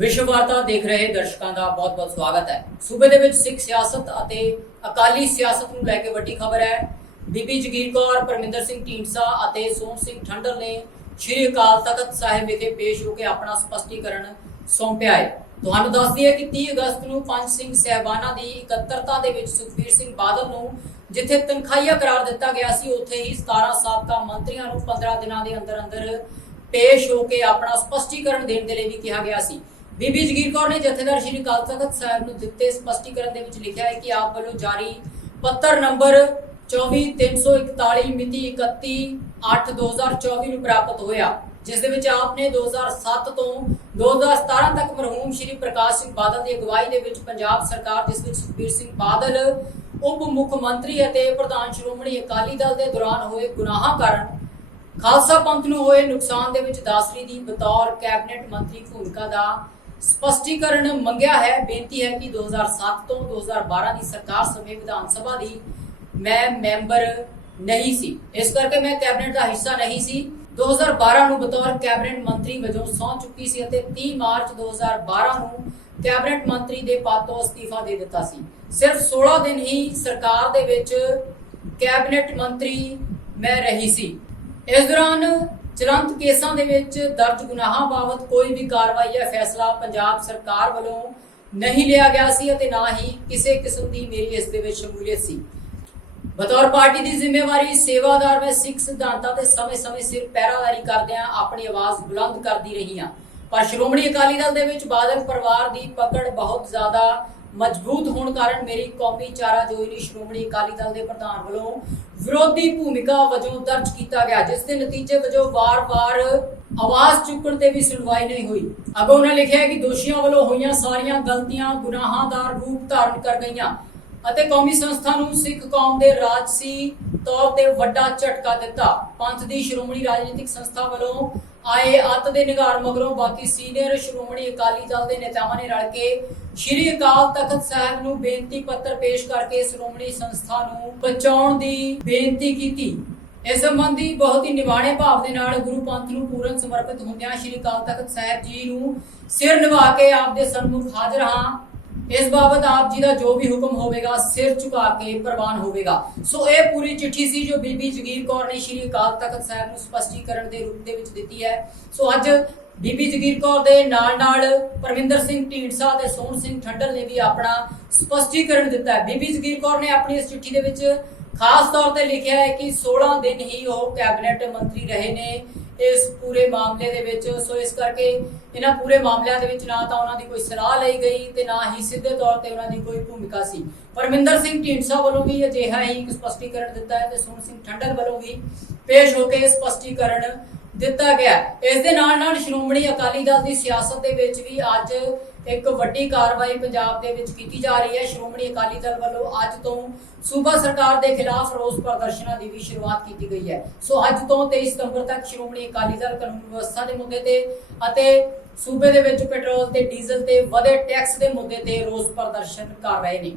ਵਿਸ਼ਵ ਵਾਰਤਾ ਦੇਖ ਰਹੇ ਦਰਸ਼ਕਾਂ ਦਾ ਬਹੁਤ-ਬਹੁਤ ਸਵਾਗਤ ਹੈ। ਸੂਬੇ ਦੇ ਵਿੱਚ ਸਿੱਖ ਸਿਆਸਤ ਅਤੇ ਅਕਾਲੀ ਸਿਆਸਤ ਨੂੰ ਲੈ ਕੇ ਵੱਡੀ ਖਬਰ ਹੈ। ਬੀਬੀ ਜਗੀਰ ਕੌਰ, ਪਰਮਿੰਦਰ ਸਿੰਘ ਢੀਂਡਸਾ ਅਤੇ ਸੋਮ ਸਿੰਘ ਠੰਡਰ ਨੇ ਸ਼੍ਰੀ ਅਕਾਲ ਤਖਤ ਸਾਹਿਬ ਵਿਖੇ ਪੇਸ਼ ਹੋ ਕੇ ਆਪਣਾ ਸਪਸ਼ਟੀਕਰਨ ਸੌਂਪਿਆ ਹੈ। ਤੁਹਾਨੂੰ ਦੱਸ ਦਈਏ ਕਿ 30 ਅਗਸਤ ਨੂੰ ਪੰਜ ਸਿੰਘ ਸਹਿਬਾਨਾਂ ਦੀ ਇਕੱਤਰਤਾ ਦੇ ਵਿੱਚ ਸੁਖਬੀਰ ਸਿੰਘ ਬਾਦਲ ਨੂੰ ਜਿੱਥੇ ਤਨਖਾਹੀਆ ਕਰਾਰ ਦਿੱਤਾ ਗਿਆ ਸੀ, ਉੱਥੇ ਹੀ 17 ਸਾਬਕਾ ਮੰਤਰੀਆਂ ਨੂੰ 15 ਦਿਨਾਂ ਦੇ ਅੰਦਰ ਅੰਦਰ ਪੇਸ਼ ਹੋ ਕੇ ਆਪਣਾ ਸਪਸ਼ਟੀਕਰਨ ਦੇਣ ਦੇ ਲਈ ਵੀ ਕਿਹਾ ਗਿਆ ਸੀ। ਬੀਬੀ ਜਗੀਰ ਕੌਰ ਨੇ ਜਥੇਦਾਰ ਸ਼੍ਰੀ ਅਕਾਲ ਤਖਤ ਸਾਹਿਬ ਨੂੰ ਦਿੱਤੇ ਸਪਸ਼ਟੀਕਰਨ ਦੇ ਵਿੱਚ ਲਿਖਿਆ ਹੈ ਕਿ ਆਪ ਵੱਲੋਂ ਜਾਰੀ ਪੱਤਰ ਨੰਬਰ 24341 ਮਿਤੀ 31/8/2024 ਨੂੰ ਪ੍ਰਾਪਤ ਹੋਇਆ, ਜਿਸ ਦੇ ਵਿੱਚ ਆਪ ਨੇ 2007 ਤੋਂ 2017 ਤੱਕ ਮਰਹੂਮ ਸ਼੍ਰੀ ਪ੍ਰਕਾਸ਼ ਸਿੰਘ ਬਾਦਲ ਦੀ ਅਗਵਾਈ ਦੇ ਵਿੱਚ ਪੰਜਾਬ ਸਰਕਾਰ, ਜਿਸ ਵਿੱਚ ਸੁਖਬੀਰ ਸਿੰਘ ਬਾਦਲ, ਉਪ ਮੁੱਖ ਮੰਤਰੀ ਅਤੇ ਪ੍ਰਧਾਨ ਸ਼੍ਰੋਮਣੀ ਅਕਾਲੀ ਦਲ ਦੇ ਦੌਰਾਨ ਹੋਏ ਗੁਨਾਹਾਂ ਕਾਰਨ ਖਾਲਸਾ ਪੰਥ ਨੂੰ ਹੋਏ ਨੁਕਸਾਨ ਦੇ ਵਿੱਚ ਦਾਸਰੀ ਦੀ ਬਤੌਰ ਕੈਬਨਿਟ ਮੰਤਰੀ ਭੂਮਿਕਾ ਦਾ ਸਪਸ਼ਟੀਕਰਨ ਮੰਗਿਆ ਹੈ, ਬੇਨਤੀ ਹੈ ਕਿ 2007 ਤੋਂ 2012 ਦੀ ਸਰਕਾਰ ਸਮੇਂ ਵਿਧਾਨ ਸਭਾ ਦੀ ਮੈਂ ਮੈਂਬਰ ਨਹੀਂ ਸੀ। ਇਸ ਕਰਕੇ ਮੈਂ ਕੈਬਨਿਟ ਦਾ ਹਿੱਸਾ ਨਹੀਂ ਸੀ। 2012 ਨੂੰ ਬਤੌਰ ਕੈਬਨਿਟ ਮੰਤਰੀ ਵਜੋਂ ਸਹੁੰ ਚੁੱਕੀ ਸੀ ਅਤੇ 30 ਮਾਰਚ 2012 ਨੂੰ ਕੈਬਨਿਟ ਮੰਤਰੀ ਦੇ ਪਦ ਤੋਂ ਅਸਤੀਫਾ ਦੇ ਦਿੱਤਾ ਸੀ। ਸਿਰਫ 16 ਦਿਨ ਹੀ ਸਰਕਾਰ ਦੇ ਵਿੱਚ ਕੈਬਨਿਟ ਮੰਤਰੀ ਮੈਂ ਰਹੀ ਸੀ। ਇਸ ਦੌਰਾਨ ਚਲੰਤ ਕੇਸਾਂ ਦੇ ਵਿੱਚ ਦਰਜ ਗੁਨਾਹਾਂ ਬਾਬਤ ਕੋਈ ਵੀ ਕਾਰਵਾਈ ਜਾਂ ਫੈਸਲਾ ਪੰਜਾਬ ਸਰਕਾਰ ਵੱਲੋਂ ਨਹੀਂ ਲਿਆ ਗਿਆ ਸੀ ਅਤੇ ਨਾ ਹੀ ਕਿਸੇ ਕਿਸਮ ਦੀ ਮੇਰੀ ਇਸ ਦੇ ਵਿੱਚ ਸ਼ਮੂਲੀਅਤ ਸੀ। ਬਤੌਰ ਪਾਰਟੀ ਦੀ ਜ਼ਿੰਮੇਵਾਰੀ ਸੇਵਾਦਾਰ ਮੈਂ ਸਿੱਖ ਸਿਧਾਂਤਾਂ ਤੇ ਸਮੇਂ-ਸਮੇਂ ਸਿਰ ਪਹਿਰਾਦਾਰੀ ਕਰਦਿਆਂ ਆਪਣੀ ਆਵਾਜ਼ ਬੁਲੰਦ ਕਰਦੀ ਰਹੀ ਹਾਂ। ਪਰ ਸ਼੍ਰੋਮਣੀ ਅਕਾਲੀ ਦਲ ਦੇ ਵਿੱਚ ਬਾਦਲ ਪਰਿਵਾਰ ਦੀ ਪਕੜ ਬਹੁਤ ਜ਼ਿਆਦਾ ਮਜ਼ਬੂਤ ਹੋਣ ਕਾਰਨ ਮੇਰੀ ਕੌਮੀ ਚਾਰਾ ਜੋਈਨੀ ਸ਼੍ਰੋਮਣੀ ਅਕਾਲੀ ਦਲ ਦੇ ਪ੍ਰਧਾਨ ਵੱਲੋਂ ਵਿਰੋਧੀ ਭੂਮਿਕਾ ਵਜੋਂ ਦਰਜ ਕੀਤਾ ਗਿਆ, ਜਿਸ ਦੇ ਨਤੀਜੇ ਵਜੋਂ ਵਾਰ-ਵਾਰ ਆਵਾਜ਼ ਚੁੱਕਣ ਤੇ ਵੀ ਸੁਣਵਾਈ ਨਹੀਂ ਹੋਈ। ਅੱਗੋਂ ਉਹਨਾਂ ਲਿਖਿਆ ਕਿ ਦੋਸ਼ੀਆਂ ਵੱਲੋਂ ਹੋਈਆਂ ਸਾਰੀਆਂ ਗਲਤੀਆਂ ਗੁਨਾਹਾਂ ਦਾ ਰੂਪ ਧਾਰਨ ਕਰ ਗਈਆਂ ਅਤੇ ਕੌਮੀ ਸੰਸਥਾ ਨੂੰ ਸਿੱਖ ਕੌਮ ਦੇ ਰਾਜਸੀ ਤੌਰ ਤੇ ਵੱਡਾ ਝਟਕਾ ਦਿੱਤਾ। ਪੰਥ ਦੀ ਸ਼੍ਰੋਮਣੀ ਰਾਜਨੀਤਿਕ ਸੰਸਥਾ ਵੱਲੋਂ ਆਏ ਅੱਤ ਦੇ ਨਿਗਾਰ ਮਗਰੋਂ ਬਾਕੀ ਸੀਨੀਅਰ ਸ਼੍ਰੋਮਣੀ ਅਕਾਲੀ ਦਲ ਦੇ ਨੇਤਾਵਾਂ ਨੇ ਰਲ ਕੇ ਸ਼੍ਰੀ ਅਕਾਲ ਤਖਤ ਸਾਹਿਬ ਨੂੰ ਬੇਨਤੀ ਪੱਤਰ ਪੇਸ਼ ਕਰਕੇ ਸ਼੍ਰੋਮਣੀ ਸੰਸਥਾ ਨੂੰ ਬਚਾਉਣ ਦੀ ਬੇਨਤੀ ਕੀਤੀ। ਇਸ ਸੰਬੰਧੀ ਬਹੁਤ ਹੀ ਨਿਵਾਣੇ ਭਾਵ ਦੇ ਨਾਲ ਗੁਰੂ ਪੰਥ ਨੂੰ ਪੂਰਨ ਸਮਰਪਿਤ ਹੁੰਦਿਆਂ ਸ਼੍ਰੀ ਅਕਾਲ ਤਖਤ ਸਾਹਿਬ ਜੀ ਨੂੰ ਸਿਰ ਨਿਵਾ ਕੇ ਆਪ ਦੇ ਸਨਮੁਖ ਹਾਜ਼ਰ ਹਾਂ। ਇਸ ਬਾਬਤ ਆਪ ਜੀ ਦਾ ਜੋ ਵੀ ਹੁਕਮ ਹੋਵੇਗਾ, ਸਿਰ ਝੁਕਾ ਕੇ ਪ੍ਰਵਾਨ ਹੋਵੇਗਾ। ਸੋ ਇਹ ਪੂਰੀ ਚਿੱਠੀ ਸੀ ਜੋ ਬੀਬੀ ਜਗੀਰ ਕੌਰ ਨੇ ਸ਼੍ਰੀ ਅਕਾਲ ਤਖਤ ਸਾਹਿਬ ਨੂੰ ਸਪਸ਼ਟੀਕਰਨ ਦੇ ਰੂਪ ਦੇ ਵਿੱਚ ਦਿੱਤੀ ਹੈ। ਸੋ ਅੱਜ ਬੀਬੀ ਜਗੀਰ ਕੌਰ ਦੇ ਨਾਲ ਨਾਲ ਪਰਮਿੰਦਰ ਸਿੰਘ ਢੀਂਡਸਾ ਤੇ ਸੋਹਣ ਸਿੰਘ ਠੰਡਲ ਨੇ ਵੀ ਆਪਣਾ ਸਪਸ਼ਟੀਕਰਨ ਦਿੱਤਾ ਹੈ। ਬੀਬੀ ਜਗੀਰ ਕੌਰ ਨੇ ਆਪਣੀ ਇਸ ਚਿੱਠੀ ਦੇ ਵਿੱਚ ਖਾਸ ਤੌਰ ਤੇ ਲਿਖਿਆ ਹੈ ਕਿ 16 ਦਿਨ ਹੀ ਉਹ ਕੈਬਨਿਟ ਮੰਤਰੀ ਰਹੇ ਨੇ। ਇਸ ਪੂਰੇ ਮਾਮਲੇ ਦੇ ਵਿੱਚ, ਸੋ ਇਸ ਕਰਕੇ ਇਹਨਾਂ ਪੂਰੇ ਮਾਮਲਿਆਂ ਦੇ ਵਿੱਚ ਨਾ ਤਾਂ ਉਹਨਾਂ ਦੀ ਕੋਈ ਸਲਾਹ ਲਈ ਗਈ ਤੇ ਨਾ ਹੀ ਸਿੱਧੇ ਤੌਰ ਤੇ ਉਹਨਾਂ ਦੀ ਕੋਈ ਭੂਮਿਕਾ ਸੀ। ਪਰਮਿੰਦਰ ਸਿੰਘ ਢੀਂਡਸਾ ਵੱਲੋਂ ਵੀ ਅਜਿਹਾ ਹੀ ਇੱਕ ਸਪਸ਼ਟੀਕਰਨ ਦਿੱਤਾ ਹੈ ਤੇ ਸੋਹਣ ਸਿੰਘ ਠੰਡਲ ਵੱਲੋਂ ਵੀ ਪੇਸ਼ ਹੋ ਕੇ ਸਪਸ਼ਟੀਕਰਨ ਦਿੱਤਾ ਗਿਆ ਇਸ ਦੇ ਨਾਲ ਨਾਲ ਸ਼੍ਰੋਮਣੀ ਅਕਾਲੀ ਦਲ ਦੀ ਸਿਆਸਤ ਦੇ ਵਿੱਚ ਵੀ ਅੱਜ ਇੱਕ ਵੱਡੀ ਕਾਰਵਾਈ ਪੰਜਾਬ ਦੇ ਵਿੱਚ ਕੀਤੀ ਜਾ ਰਹੀ ਹੈ। ਸ਼੍ਰੋਮਣੀ ਅਕਾਲੀ ਦਲ ਵੱਲੋਂ ਅੱਜ ਤੋਂ ਸੂਬਾ ਸਰਕਾਰ ਦੇ ਖਿਲਾਫ ਰੋਸ ਪ੍ਰਦਰਸ਼ਨਾਂ ਦੀ ਵੀ ਸ਼ੁਰੂਆਤ ਕੀਤੀ ਗਈ ਹੈ। ਸੋ ਅੱਜ ਤੋਂ 23 ਸਤੰਬਰ ਤੱਕ ਸ਼੍ਰੋਮਣੀ ਅਕਾਲੀ ਦਲ ਕਾਨੂੰਨ ਵਿਵਸਥਾ ਦੇ ਮੁੱਦੇ ਤੇ ਅਤੇ ਸੂਬੇ ਦੇ ਵਿੱਚ ਪੈਟਰੋਲ ਤੇ ਡੀਜ਼ਲ ਤੇ ਵਧੇ ਟੈਕਸ ਦੇ ਮੁੱਦੇ ਤੇ ਰੋਸ ਪ੍ਰਦਰਸ਼ਨ ਕਰ ਰਹੇ ਨੇ।